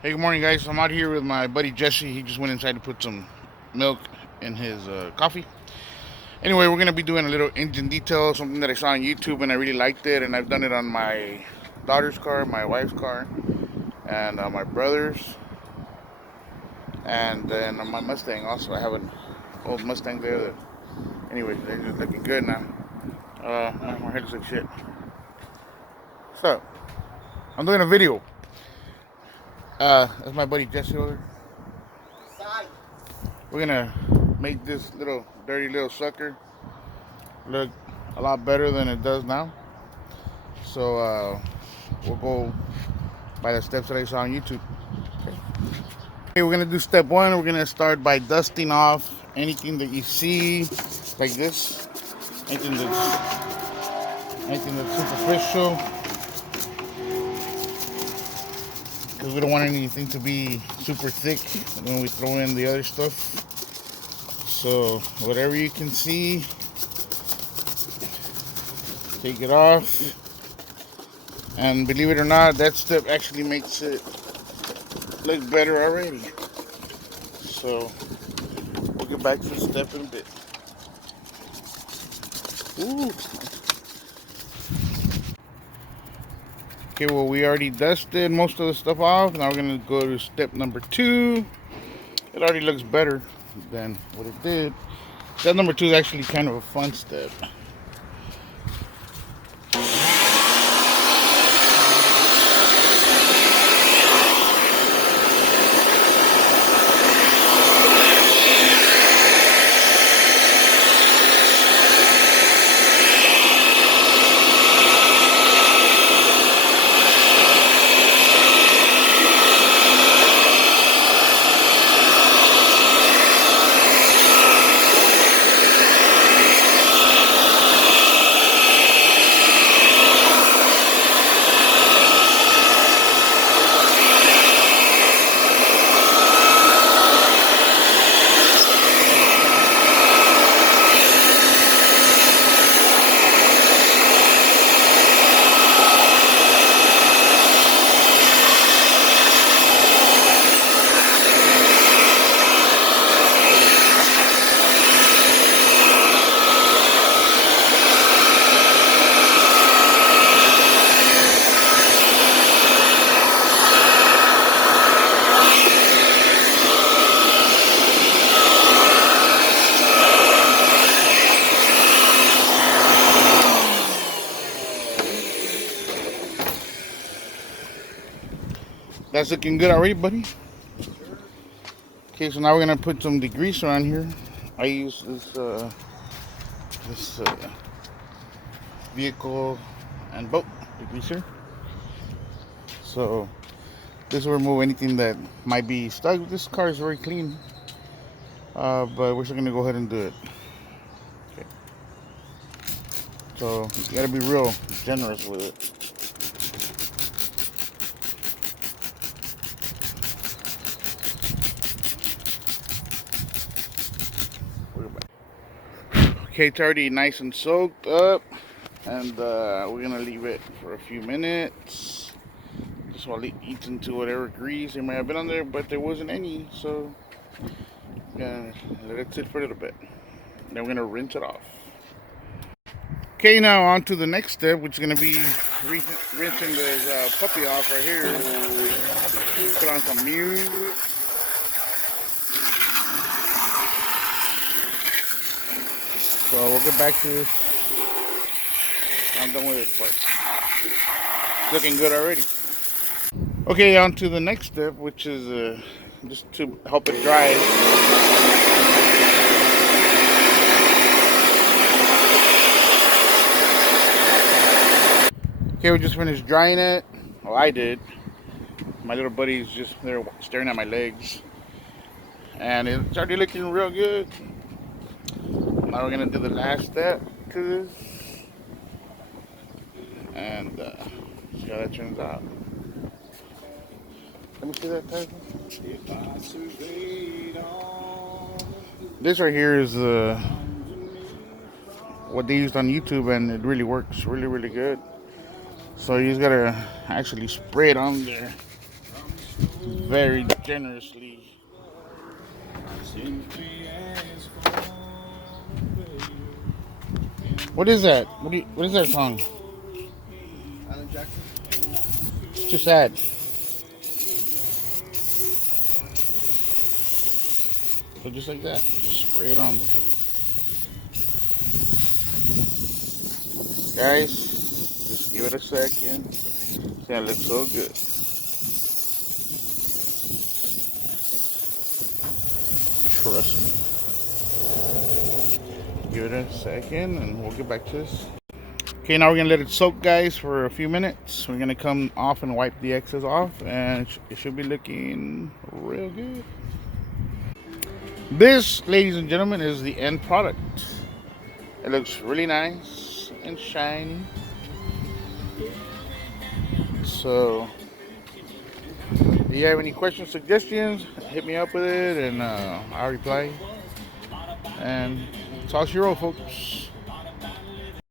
Hey, good morning, guys. I'm out here with my buddy Jesse. He just went inside to put some milk in his coffee. Anyway, we're gonna be doing a little engine detail, something that I saw on YouTube and I really liked it, and I've done it on my daughter's car, my wife's car, and my brother's, and then on my Mustang also. I have an old Mustang there. Anyway, they're just looking good now. My head looks like shit. So I'm doing a video. That's my buddy Jesse over. We're gonna make this little dirty little sucker look a lot better than it does now. So we'll go by the steps that I saw on YouTube. Okay, we're gonna do step one. We're gonna start by dusting off anything that you see like this, anything that's superficial, because we don't want anything to be super thick when we throw in the other stuff. So whatever you can see, take it off. And believe it or not, that step actually makes it look better already. So we'll get back to the step in a bit. Ooh. Okay, well, we already dusted most of the stuff off. Now we're gonna go to step number 2. It already looks better than what it did. Step number 2 is actually kind of a fun step. That's looking good already, buddy. Okay, so now we're gonna put some degreaser on here. I use this vehicle and boat degreaser. So this will remove anything that might be stuck. This car is very clean, but we're still gonna go ahead and do it. Okay. So you gotta be real generous with it. Okay, it's already nice and soaked up, and we're gonna leave it for a few minutes just while it eats into whatever grease there may have been on there, but there wasn't any, so yeah, let it sit for a little bit. Then we're gonna rinse it off. Okay, now on to the next step, which is gonna be rinsing this puppy off right here. Put on some music. So we'll get back to this. I'm done with this part. Looking good already. Okay, on to the next step, which is just to help it dry. Okay, we just finished drying it. Well, I did. My little buddy's just there staring at my legs. And it's already looking real good. Now we're gonna do the last step to this. And see how that turns out. Let me see that title. This right here is what they used on YouTube, and it really works really good. So you just gotta actually spray it on there. very generously. What is that? What is that song? Alan Jackson. It's just sad. So just like that, just spray it on there. Guys, just give it a second. It's gonna look so good. Trust me. Give it a second and we'll get back to this. Okay, now we're gonna let it soak, guys, for a few minutes. We're gonna come off and wipe the excess off, and it should be looking real good. This, ladies and gentlemen, is the end product. It looks really nice and shiny. So, if you have any questions, suggestions, hit me up with it, and I'll reply. And talk to your old folks.